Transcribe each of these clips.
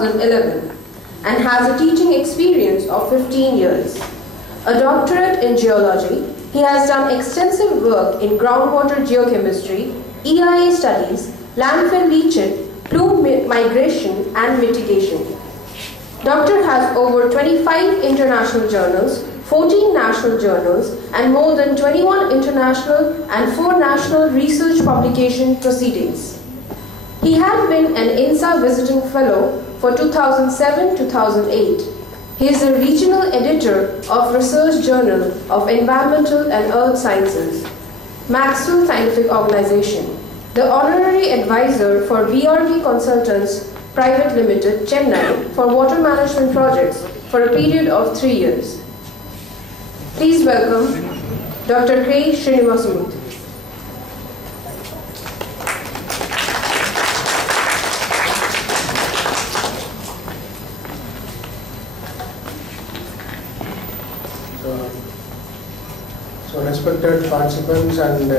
2011 and has a teaching experience of 15 years. A doctorate in geology, he has done extensive work in groundwater geochemistry, EIA studies, landfill leachate, plume migration and mitigation. Doctor has over 25 international journals, 14 national journals, and more than 21 international and 4 national research publication proceedings. He had been an INSA visiting fellow for 2007-2008. He is a regional editor of Research Journal of Environmental and Earth Sciences, Maxwell Scientific Organization, the honorary advisor for VRK Consultants Private Limited, Chennai, for water management projects for a period of 3 years. Please welcome Dr. K. Srinivasamoorthy. So respected participants, and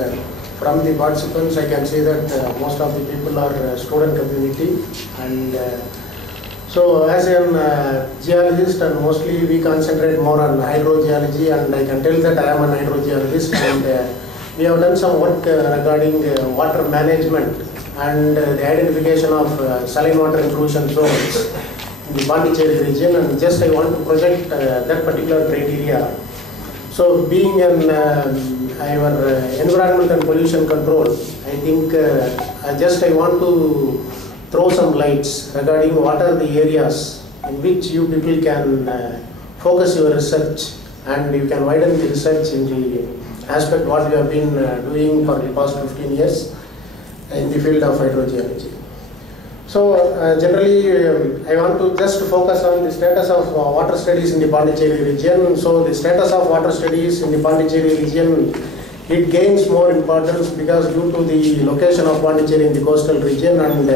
from the participants I can say that most of the people are student community, and so as a geologist, and mostly we concentrate more on hydrogeology, and I can tell that I am an hydrogeologist, and we have done some work regarding water management and the identification of saline water intrusion zones in the Pondicherry region, and just I want to project that particular criteria. So being an our environment and pollution control, I think I want to throw some lights regarding what are the areas in which you people can focus your research, and you can widen the research in the aspect what we have been doing for the past 15 years in the field of hydrogeology. So generally I want to just focus on the status of water studies in the Pondicherry region. So the status of water studies in the Pondicherry region, it gains more importance because due to the location of Pondicherry in the coastal region, and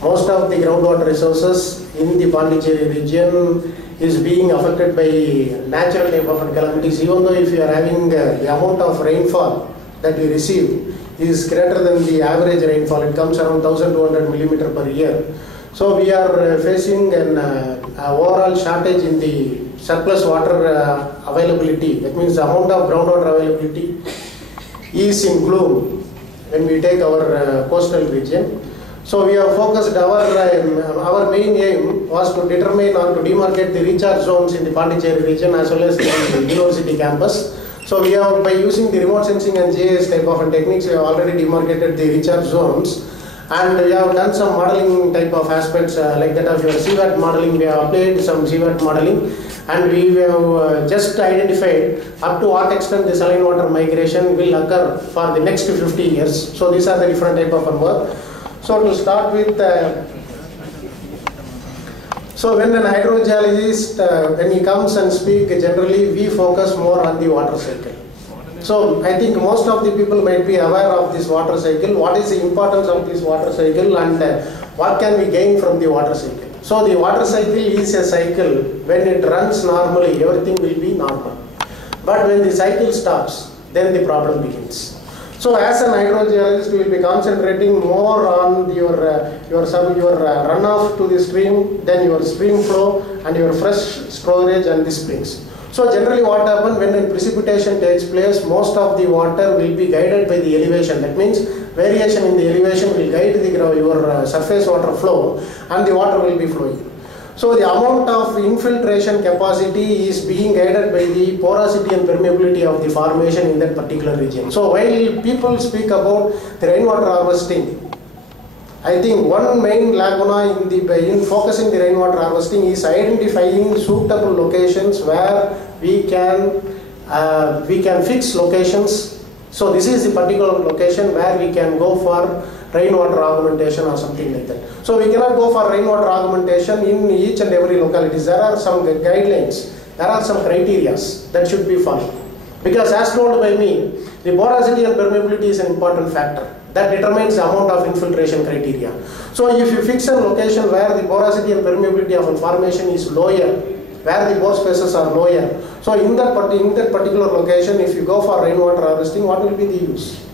most of the groundwater resources in the Pondicherry region is being affected by natural type of calamities. Even though if you are having the amount of rainfall that we receive is greater than the average rainfall, it comes around 1200 millimeter per year. So we are facing an overall shortage in the surplus water availability. That means the amount of groundwater availability is in gloom when we take our coastal region. So we have focused our main aim was to determine or to demarcate the recharge zones in the Pondicherry region as well as the university campus. So we have, by using the remote sensing and GIS type of techniques, we have already demarcated the recharge zones, and we have done some modeling type of aspects like that of your CVAT modeling. We have applied some CVAT modeling, and we have just identified up to what extent the saline water migration will occur for the next 50 years. So these are the different type of work. So to start with, so when an hydrogeologist, when he comes and speak, generally we focus more on the water cycle. So I think most of the people might be aware of this water cycle. What is the importance of this water cycle, and what can we gain from the water cycle? So the water cycle is a cycle. When it runs normally, everything will be normal. But when the cycle stops, then the problem begins. So as an hydrogeologist, we will be concentrating more on your runoff to the stream, then your stream flow, and your fresh storage and the springs. So generally what happens when precipitation takes place, most of the water will be guided by the elevation. That means variation in the elevation will guide your surface water flow, and the water will be flowing. So the amount of infiltration capacity is being guided by the porosity and permeability of the formation in that particular region. So while people speak about the rainwater harvesting, I think one main laguna in focusing the rainwater harvesting is identifying suitable locations where we can fix locations. So this is the particular location where we can go for rainwater augmentation or something like that. So we cannot go for rainwater augmentation in each and every locality. There are some guidelines, there are some criteria that should be followed. Because as told by me, the porosity and permeability is an important factor that determines the amount of infiltration criteria. So if you fix a location where the porosity and permeability of a formation is lower, where the pore spaces are lower, so in that particular location, if you go for rainwater harvesting, what will be the use?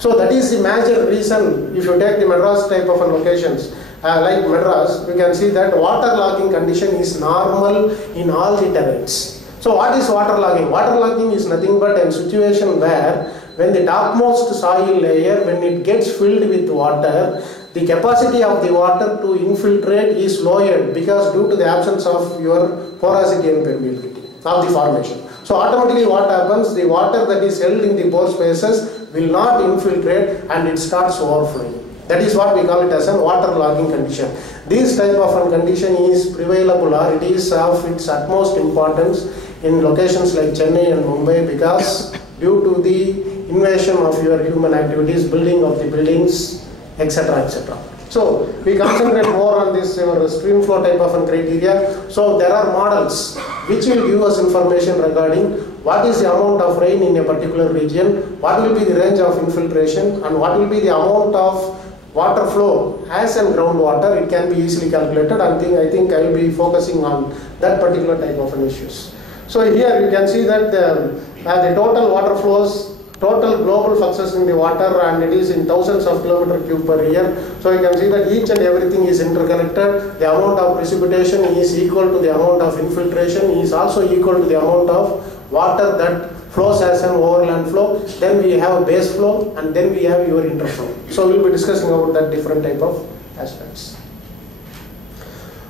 So that is the major reason. If you take the Madras type of locations, like Madras, you can see that waterlogging condition is normal in all the terrains. So what is waterlogging? Waterlogging is nothing but a situation where when the topmost soil layer, when it gets filled with water, the capacity of the water to infiltrate is lowered because due to the absence of your porosity and permeability of the formation. So automatically what happens, the water that is held in the pore spaces will not infiltrate and it starts overflowing. That is what we call it as a waterlogging condition. This type of condition is prevailable, or it is of its utmost importance in locations like Chennai and Mumbai, because due to the invasion of your human activities, building of the buildings, etc., etc. So we concentrate more on this stream flow type of criteria. So there are models which will give us information regarding what is the amount of rain in a particular region, what will be the range of infiltration, and what will be the amount of water flow as and groundwater. It can be easily calculated. I think I will be focusing on that particular type of issues. So here you can see that the total water flows, total global fluxes in the water, and it is in thousands of kilometer cube per year. So you can see that each and everything is interconnected. The amount of precipitation is equal to the amount of infiltration, is also equal to the amount of water that flows as an overland flow. Then we have a base flow, and then we have your interflow. So we will be discussing about that different type of aspects.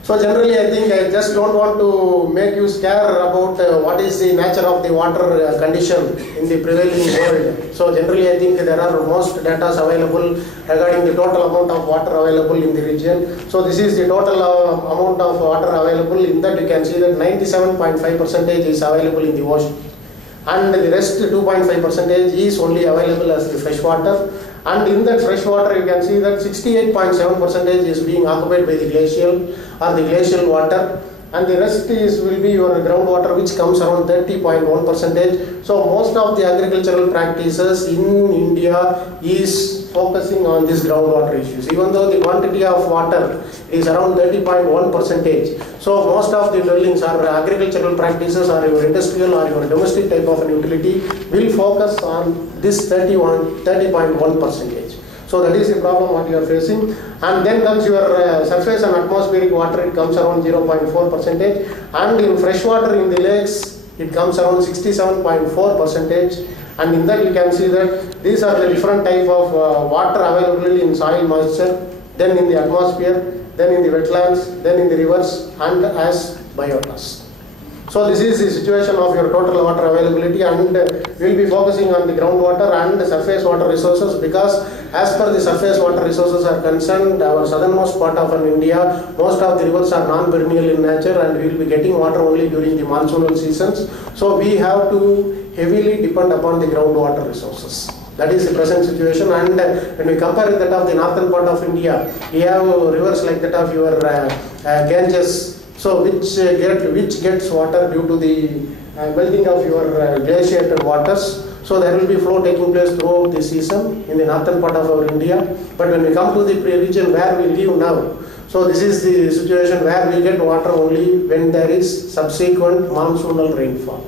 So generally I think I just don't want to make you scare about what is the nature of the water condition in the prevailing world. So generally I think there are most data available regarding the total amount of water available in the region. So this is the total amount of water available. In that you can see that 97.5% is available in the ocean, and the rest 2.5% is only available as the fresh water. And in that fresh water you can see that 68.7% is being occupied by the glacial or the glacial water, and the rest will be your groundwater, which comes around 30.1%. So most of the agricultural practices in India is focusing on these groundwater issues, even though the quantity of water is around 30.1%. So most of the dwellings or agricultural practices or your industrial or your domestic type of an utility will focus on this 30.1%. So that is the problem what you are facing. And then comes your surface and atmospheric water, it comes around 0.4%. And in fresh water in the lakes, it comes around 67.4%. And in that you can see that these are the different type of water available in soil moisture, then in the atmosphere, then in the wetlands, then in the rivers, and as biomass. So this is the situation of your total water availability, and we will be focusing on the groundwater and the surface water resources, because as per the surface water resources are concerned, our southernmost part of India, most of the rivers are non-perennial in nature, and we will be getting water only during the monsoonal seasons. So we have to heavily depend upon the groundwater resources. That is the present situation. And when we compare that of the northern part of India, we have rivers like that of your Ganges, so which gets water due to the melting of your glaciated waters. So there will be flow taking place throughout the season in the northern part of our India. But when we come to the region where we live now, so this is the situation where we get water only when there is subsequent monsoonal rainfall.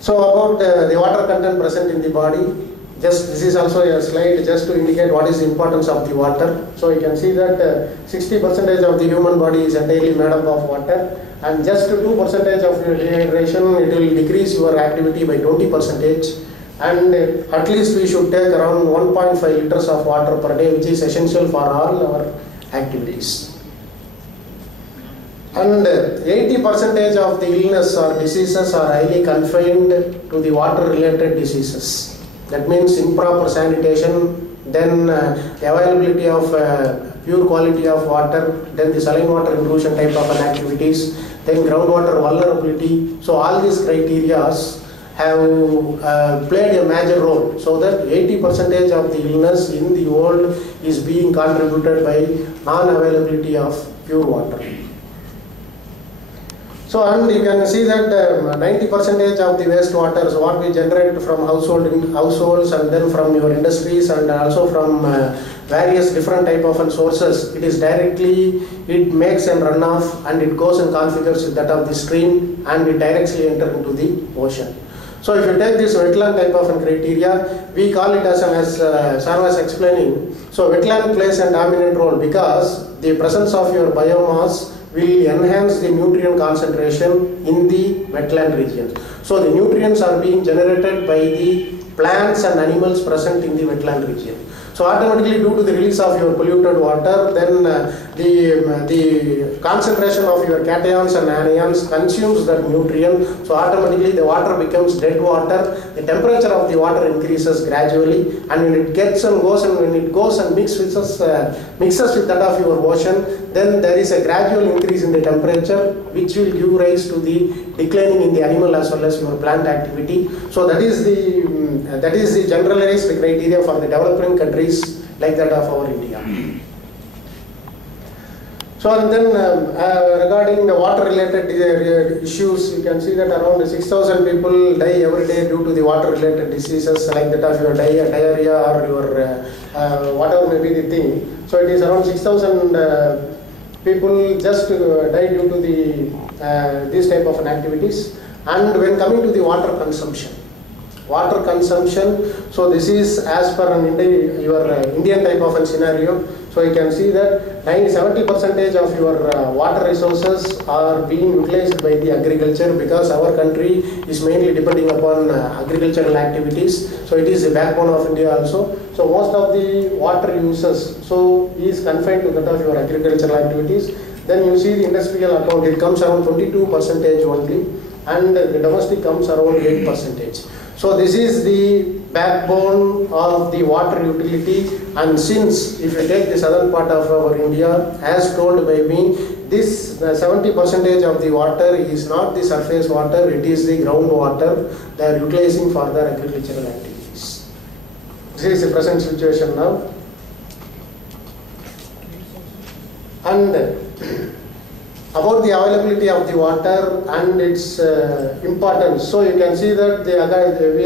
So about the water content present in the body, this is also a slide just to indicate what is the importance of the water. So you can see that 60% of the human body is entirely made up of water, and just 2% of your dehydration, it will decrease your activity by 20%. And at least we should take around 1.5 liters of water per day, which is essential for all our activities. And 80% of the illness or diseases are highly confined to the water related diseases. That means improper sanitation, then the availability of pure quality of water, then the saline water intrusion type of activities, then groundwater vulnerability. So all these criteria have played a major role, so that 80% of the illness in the world is being contributed by non-availability of pure water. So, and you can see that 90% of the wastewater, so what we generate from households and then from your industries and also from various different type of sources, it is directly, it makes a runoff and it goes and configures with that of the stream and it directly enter into the ocean. So if you take this wetland type of criteria, we call it as Sir was explaining, so wetland plays a dominant role because the presence of your biomass will enhance the nutrient concentration in the wetland regions. So the nutrients are being generated by the plants and animals present in the wetland region. So automatically due to the release of your polluted water, then the concentration of your cations and anions consumes that nutrient. So automatically the water becomes dead water. The temperature of the water increases gradually, and when it gets and goes and when it goes and mixes with that of your ocean, then there is a gradual increase in the temperature which will give rise to the declining in the animal as well as your plant activity. So that is the generalized criteria for the developing countries like that of our India. So and then regarding the water related issues, you can see that around 6,000 people die every day due to the water related diseases like that of your diarrhea or your whatever may be the thing. So it is around 6,000 people just die due to the these type of activities. And when coming to the water consumption, so this is as per your Indian type of a scenario. So you can see that 70% of your water resources are being utilized by the agriculture, because our country is mainly depending upon agricultural activities. So it is the backbone of India also. So most of the water uses is confined to that of your agricultural activities. Then you see the industrial account, it comes around 22% only, and the domestic comes around 8%. So this is the backbone of the water utility, and since if you take the southern part of our India, as told by me, this 70% of the water is not the surface water, it is the groundwater they are utilizing for their agricultural activities. This is the present situation now. And about the availability of the water and its importance. So you can see that we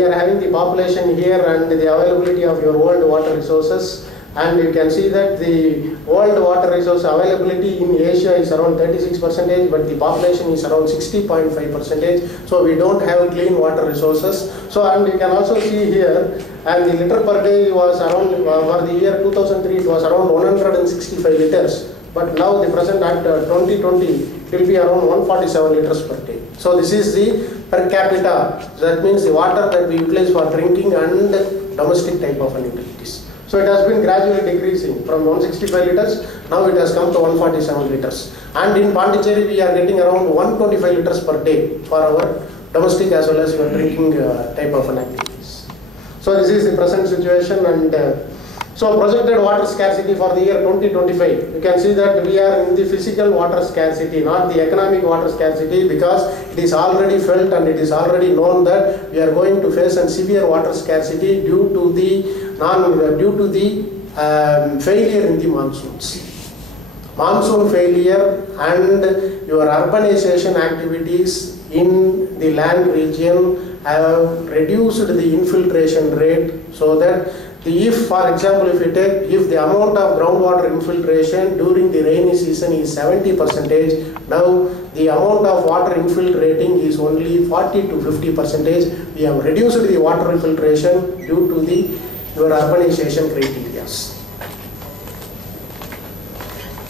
are having the population here and the availability of your world water resources, and you can see that the world water resource availability in Asia is around 36%, but the population is around 60.5%. So we don't have clean water resources. So and you can also see here, and the liter per day was around, for the year 2003 it was around 165 liters. But now the present at 2020 it will be around 147 liters per day. So this is the per capita. That means the water that we utilize for drinking and domestic type of utilities. So it has been gradually decreasing from 165 liters. Now it has come to 147 liters. And in Pondicherry we are getting around 125 liters per day for our domestic as well as your drinking type of activities. So this is the present situation, and so projected water scarcity for the year 2025, you can see that we are in the physical water scarcity, not the economic water scarcity, because it is already felt and it is already known that we are going to face a severe water scarcity due to the failure in the monsoons. Monsoon failure and your urbanization activities in the land region have reduced the infiltration rate, so that if, for example, if the amount of groundwater infiltration during the rainy season is 70%, now the amount of water infiltrating is only 40 to 50%. We have reduced the water infiltration due to your urbanization criteria.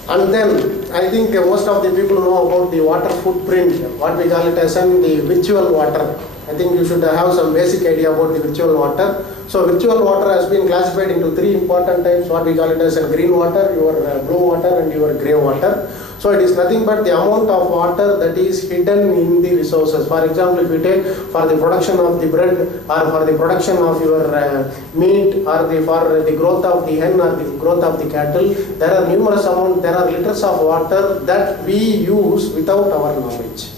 And then I think most of the people know about the water footprint, what we call it as the virtual water. I think you should have some basic idea about the virtual water. So virtual water has been classified into three important types, what we call it as a green water, your blue water and your grey water. So it is nothing but the amount of water that is hidden in the resources. For example, if you take for the production of the bread or for the production of your meat or for the growth of the hen or the growth of the cattle, there are liters of water that we use without our knowledge.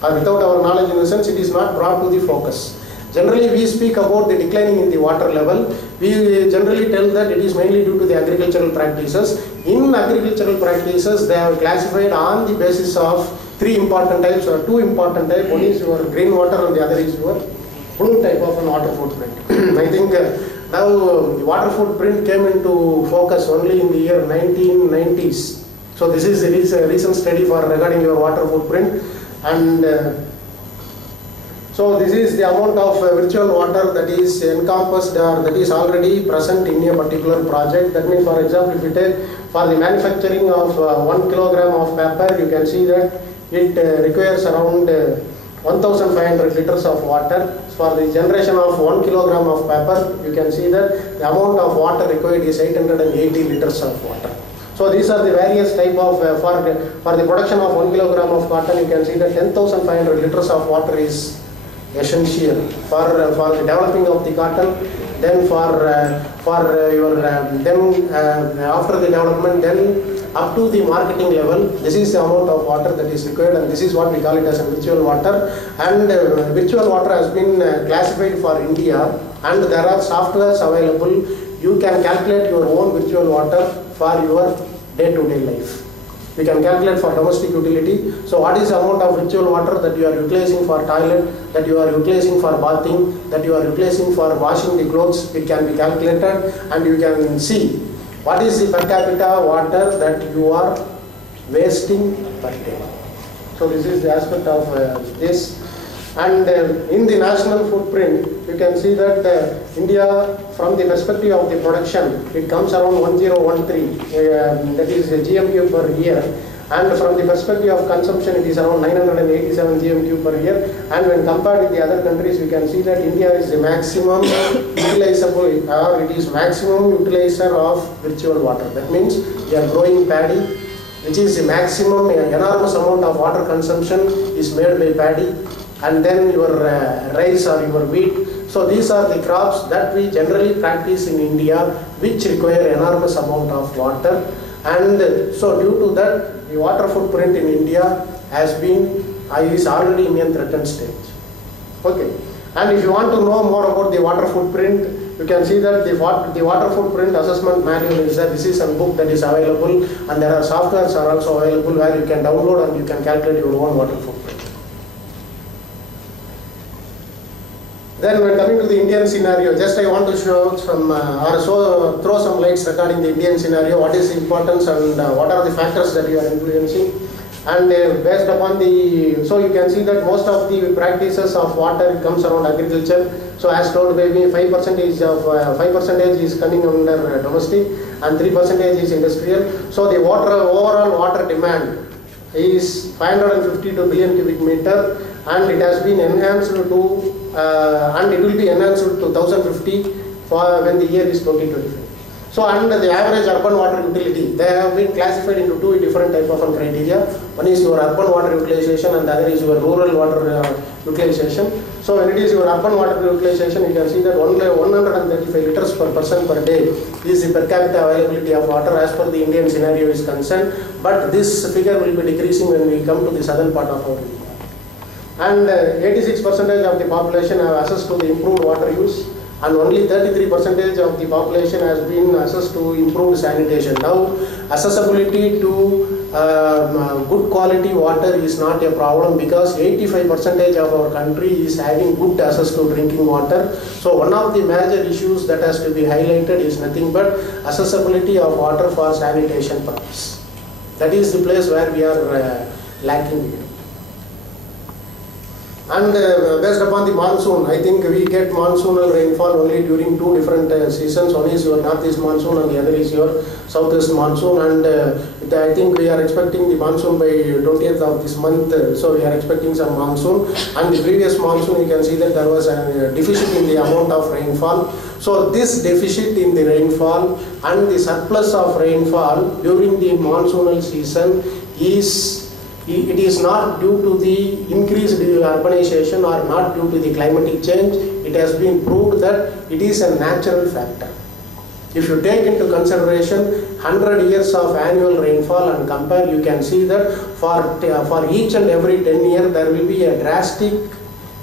Or without our knowledge, in the sense it is not brought to the focus. Generally we speak about the declining in the water level. We generally tell that it is mainly due to the agricultural practices. In agricultural practices, they have classified on the basis of three important types or two important types. One is your green water and the other is your blue type of an water footprint. I think now the water footprint came into focus only in the year 1990s. So this is a recent study for regarding your water footprint, and so this is the amount of virtual water that is encompassed or that is already present in a particular project. That means, for example, if you take for the manufacturing of 1 kilogram of paper, you can see that it requires around 1,500 liters of water. For the generation of 1 kilogram of paper, you can see that the amount of water required is 880 liters of water. So these are the various type of, for the production of 1 kilogram of cotton, you can see that 10,500 liters of water is essential for the developing of the cotton, then after the development, then up to the marketing level. This is the amount of water that is required, and this is what we call it as a virtual water. And virtual water has been classified for India, and there are softwares available. You can calculate your own virtual water for your day-to-day life. We can calculate for domestic utility. So what is the amount of virtual water that you are utilizing for toilet, that you are utilizing for bathing, that you are utilizing for washing the clothes, it can be calculated, and you can see what is the per capita water that you are wasting per day. So this is the aspect of this. And in the national footprint, you can see that India, from the perspective of the production, it comes around 1013, that is GMQ per year. And from the perspective of consumption, it is around 987 GMQ per year. And when compared with the other countries, we can see that India is the maximum utilizable, or it is maximum utilizer of virtual water. That means we are growing paddy, which is the maximum, enormous amount of water consumption is made by paddy. And then your rice or your wheat. So these are the crops that we generally practice in India, which require enormous amount of water. And so due to that, the water footprint in India is already in a threatened stage. Okay. And if you want to know more about the water footprint, you can see that the water footprint assessment manual is there. This is a book that is available, and there are softwares are also available where you can download and you can calculate your own water footprint. Then when coming to the Indian scenario, just I want to show some throw some lights regarding the Indian scenario, what is the importance and what are the factors that you are influencing. And based upon so you can see that most of the practices of water comes around agriculture. So as told by me, 5% is coming under domestic and 3% is industrial. So the overall water demand is 552 billion cubic meter, and it has been enhanced to and it will be enhanced to 1050 for when the year is 2025. So, and the average urban water utility, they have been classified into two different type of criteria. One is your urban water utilization and the other is your rural water utilization. So when it is your urban water utilization, you can see that only 135 liters per person per day is the per capita availability of water as per the Indian scenario is concerned. But this figure will be decreasing when we come to the southern part of our India. And 86% of the population have access to the improved water use, and only 33% of the population has been access to improved sanitation. Now, accessibility to good quality water is not a problem because 85% of our country is having good access to drinking water. So one of the major issues that has to be highlighted is nothing but accessibility of water for sanitation purpose. That is the place where we are lacking here. And based upon the monsoon, I think we get monsoonal rainfall only during two different seasons. One is your northeast monsoon and the other is your southeast monsoon. And I think we are expecting the monsoon by 20th of this month. So we are expecting some monsoon. And the previous monsoon, you can see that there was a deficit in the amount of rainfall. So this deficit in the rainfall and the surplus of rainfall during the monsoonal season it is not due to the increased urbanization or not due to the climatic change. It has been proved that it is a natural factor. If you take into consideration 100 years of annual rainfall and compare, you can see that for each and every 10 years there will be a drastic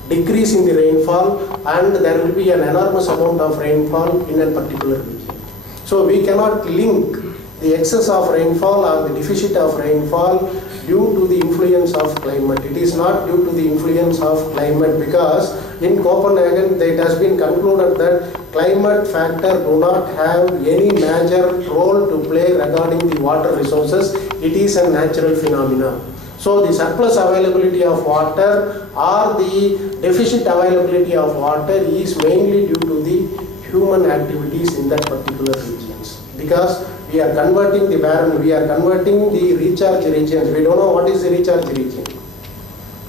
decrease in the rainfall and there will be an enormous amount of rainfall in a particular region. So we cannot link the excess of rainfall or the deficit of rainfall due to the influence of climate. It is not due to the influence of climate, because in Copenhagen it has been concluded that climate factor do not have any major role to play regarding the water resources. It is a natural phenomenon. So the surplus availability of water or the deficient availability of water is mainly due to the human activities in that particular regions. Because we are converting the barren, we are converting the recharge regions. We don't know what is the recharge region.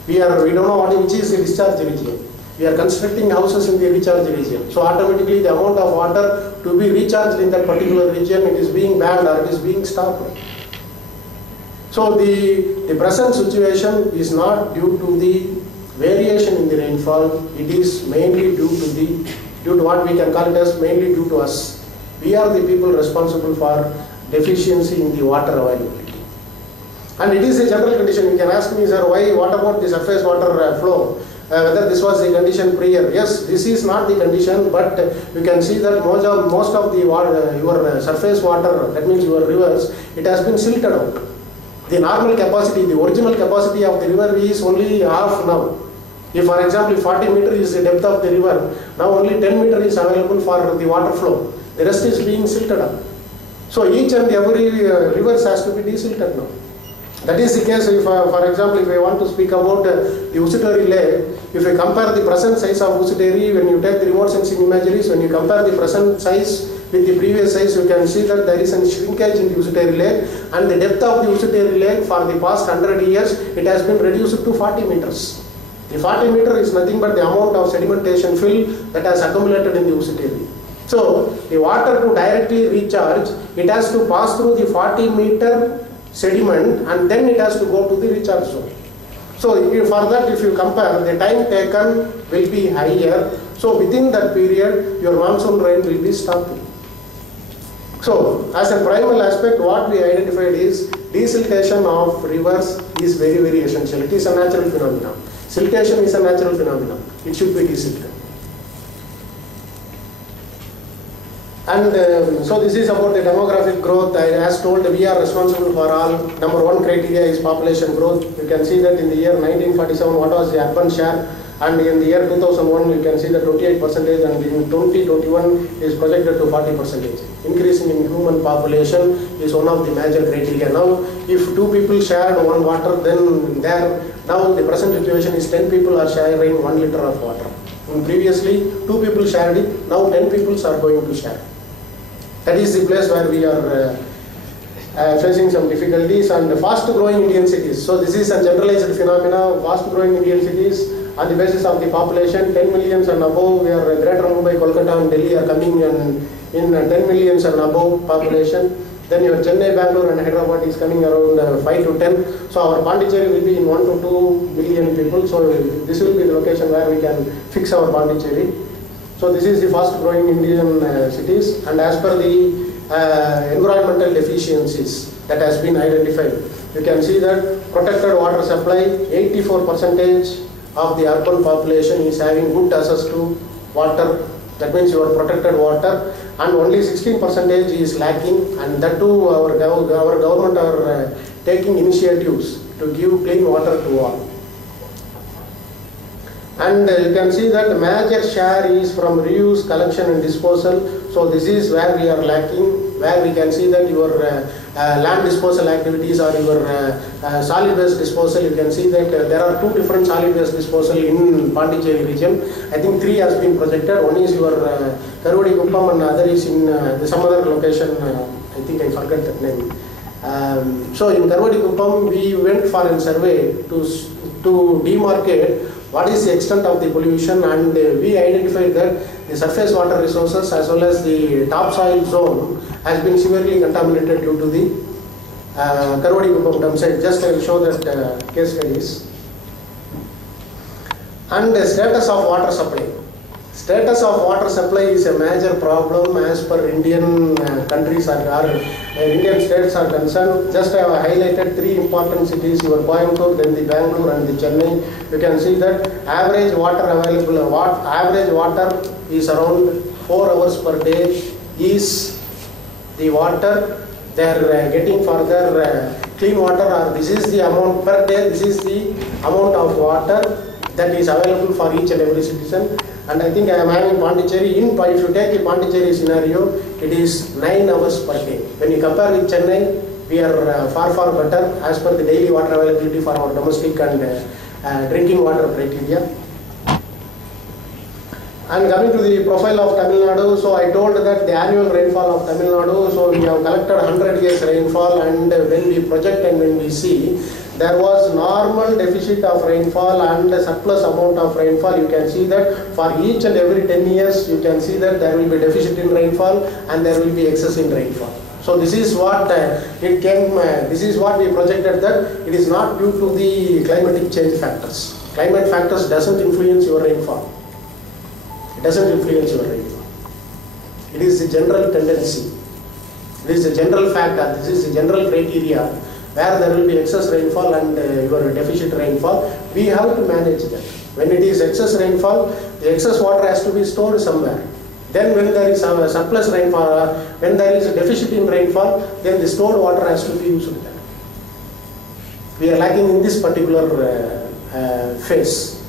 We don't know which is the discharge region. We are constructing houses in the recharge region. So automatically the amount of water to be recharged in that particular region, it is being banned or it is being stopped. So the present situation is not due to the variation in the rainfall. It is mainly due to what we can call it as mainly due to us. We are the people responsible for deficiency in the water availability. And it is a general condition. You can ask me, sir, what about the surface water flow? Whether this was the condition prior. Yes, this is not the condition, but you can see that most of the water, your surface water, that means your rivers, it has been silted out. The normal capacity, the original capacity of the river is only half now. If, for example, 40 meter is the depth of the river, now only 10 meter is available for the water flow. The rest is being silted up. So each and every rivers has to be desilted now. That is the case if, for example, if I want to speak about the Zuddhoda lake, if you compare the present size of Zuddhoda, when you take the remote sensing imageries, when you compare the present size with the previous size, you can see that there is a shrinkage in the Zuddhoda lake, and the depth of the Zuddhoda lake for the past 100 years, it has been reduced to 40 meters. The 40 meter is nothing but the amount of sedimentation fill that has accumulated in the Zuddhoda. So the water to directly recharge, it has to pass through the 40 meter sediment and then it has to go to the recharge zone. So for that, if you compare, the time taken will be higher. So within that period, your monsoon rain will be stopping. So as a primal aspect, what we identified is desiltation of rivers is very, very essential. It is a natural phenomenon. Siltation is a natural phenomenon. It should be desilted. And so this is about the demographic growth. As told, we are responsible for all. Number one criteria is population growth. You can see that in the year 1947, what was the urban share? And in the year 2001, you can see that 28%, and in 2021 is projected to 40%. Increasing in human population is one of the major criteria. Now, if two people shared one water, then now the present situation is 10 people are sharing 1 liter of water. And previously, 2 people shared it, now 10 people are going to share. That is the place where we are facing some difficulties. And fast growing Indian cities. So this is a generalized phenomena. Fast growing Indian cities on the basis of the population, 10 millions and above, where Greater Mumbai, Kolkata and Delhi are coming in 10 millions and above population. Then your Chennai, Bangalore and Hyderabad is coming around 5 to 10. So our Pondicherry will be in 1 to 2 million people. So this will be the location where we can fix our Pondicherry. So this is the fast growing Indian cities, and as per the environmental deficiencies that has been identified, you can see that protected water supply, 84% of the urban population is having good access to water. That means your protected water, and only 16% is lacking, and that too our government are taking initiatives to give clean water to all. And you can see that the major share is from reuse, collection and disposal. So this is where we are lacking, where we can see that your land disposal activities or your solid waste disposal, you can see that there are 2 different solid waste disposal in Pondicherry region. I think 3 has been projected. One is your Karvadi Kuppam and other is in some other location, I think I forgot that name. So in Karvadi Kuppam, we went for a survey to demarcate what is the extent of the pollution, and we identified that the surface water resources as well as the topsoil zone has been severely contaminated due to the Karvadi Kuppam dump site. Just I will show that case studies. And the status of water supply. Status of water supply is a major problem as per Indian countries or Indian states are concerned. Just I have highlighted 3 important cities, your Coimbatore, then the Bangalore and the Chennai. You can see that average water available, average water is around 4 hours per day is the water they are getting for their clean water, or this is the amount per day, this is the amount of water that is available for each and every citizen. And I think I am having Pondicherry if you take a Pondicherry scenario, it is 9 hours per day. When you compare with Chennai, we are far better as per the daily water availability for our domestic and drinking water criteria. And coming to the profile of Tamil Nadu, so I told that the annual rainfall of Tamil Nadu, so we have collected 100 years rainfall, and when we project and when we see, there was normal deficit of rainfall and surplus amount of rainfall. You can see that for each and every 10 years, you can see that there will be deficit in rainfall and there will be excess in rainfall. So this is what this is what we projected, that it is not due to the climatic change factors. Climate factors doesn't influence your rainfall. It doesn't influence your rainfall. It is the general tendency. It is the general factor. This is the general criteria where there will be excess rainfall and your deficit rainfall. We have to manage that. When it is excess rainfall, the excess water has to be stored somewhere. Then when there is a surplus rainfall, when there is a deficit in rainfall, then the stored water has to be used there. We are lacking in this particular phase.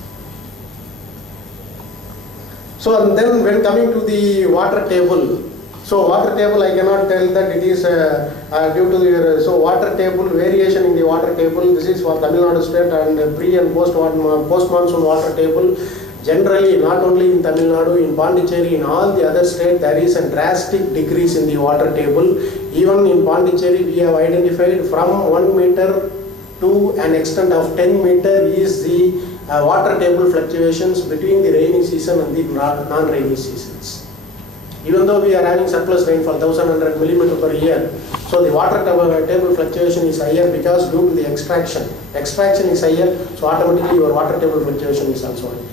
So and then when coming to the water table, so water table I cannot tell that it is due to the, so water table, variation in the water table, this is for Tamil Nadu state, and pre and post monsoon water table. Generally, not only in Tamil Nadu, in Pondicherry, in all the other states, there is a drastic decrease in the water table. Even in Pondicherry, we have identified from 1 meter to an extent of 10 meter is the water table fluctuations between the rainy season and the non-rainy seasons. Even though we are having surplus rainfall, 1100 millimeter per year, so the water table fluctuation is higher because due to the extraction. Extraction is higher, so automatically your water table fluctuation is also higher.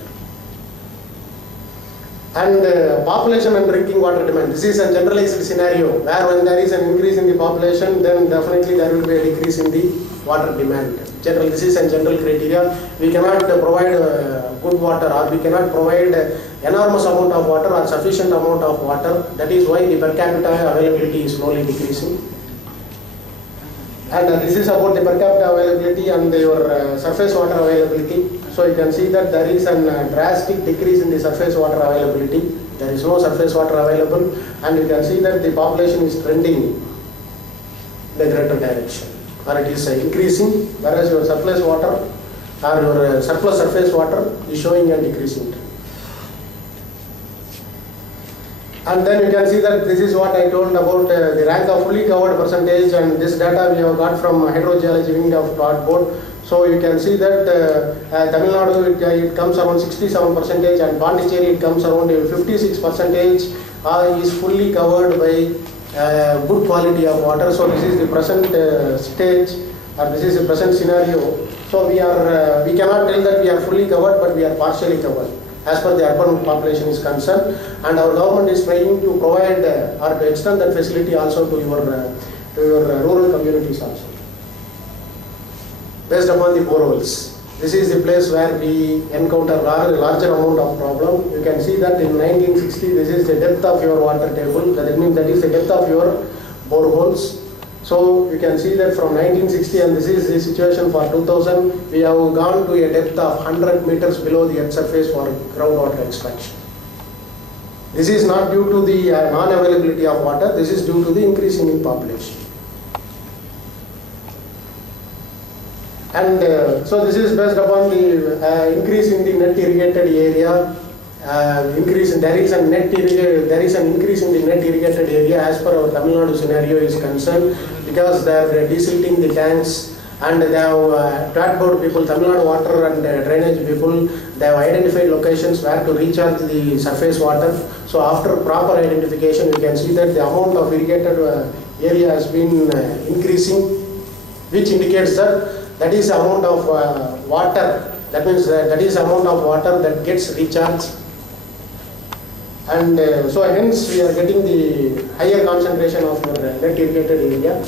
And population and drinking water demand. This is a generalized scenario where when there is an increase in the population, then definitely there will be a decrease in the water demand. This is a general criteria. We cannot provide good water, or we cannot provide enormous amount of water or sufficient amount of water. That is why the per capita availability is slowly decreasing. And this is about the per capita availability and your surface water availability. So you can see that there is a drastic decrease in the surface water availability. There is no surface water available, and you can see that the population is trending in the greater direction, or it is increasing, whereas your surplus water or your surplus surface water is showing a decreasing trend. And then you can see that this is what I told about the rank of fully covered percentage, and this data we have got from hydrogeology wing of Todd board. So you can see that Tamil Nadu it comes around 67%, and Pondicherry it comes around 56% is fully covered by good quality of water. So this is the present stage, or this is the present scenario. So we cannot tell that we are fully covered, but we are partially covered as per the urban population is concerned, and our government is trying to provide or to extend that facility also to your rural communities also. Based upon the boreholes, this is the place where we encounter larger amount of problem. You can see that in 1960, this is the depth of your water table. That means that is the depth of your boreholes. So you can see that from 1960, and this is the situation for 2000, we have gone to a depth of 100 meters below the earth surface for groundwater extraction. This is not due to the non-availability of water, this is due to the increasing in population. And so this is based upon the increase in the net irrigated area. There is an increase in the net irrigated area as per our Tamil Nadu scenario is concerned, because they are desilting the tanks, and they have board people, Tamil Nadu water and drainage people, they have identified locations where to recharge the surface water. So after proper identification, you can see that the amount of irrigated area has been increasing, which indicates that is the amount of water, that means that is the amount of water that gets recharged. And so hence we are getting the higher concentration of your net irrigated area.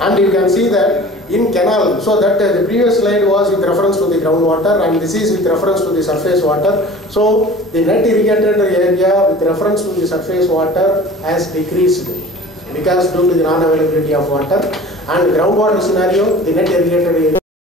And you can see that in canal, so that the previous slide was with reference to the groundwater, and this is with reference to the surface water. So the net irrigated area with reference to the surface water has decreased because due to the non-availability of water. And groundwater scenario, the net irrigated area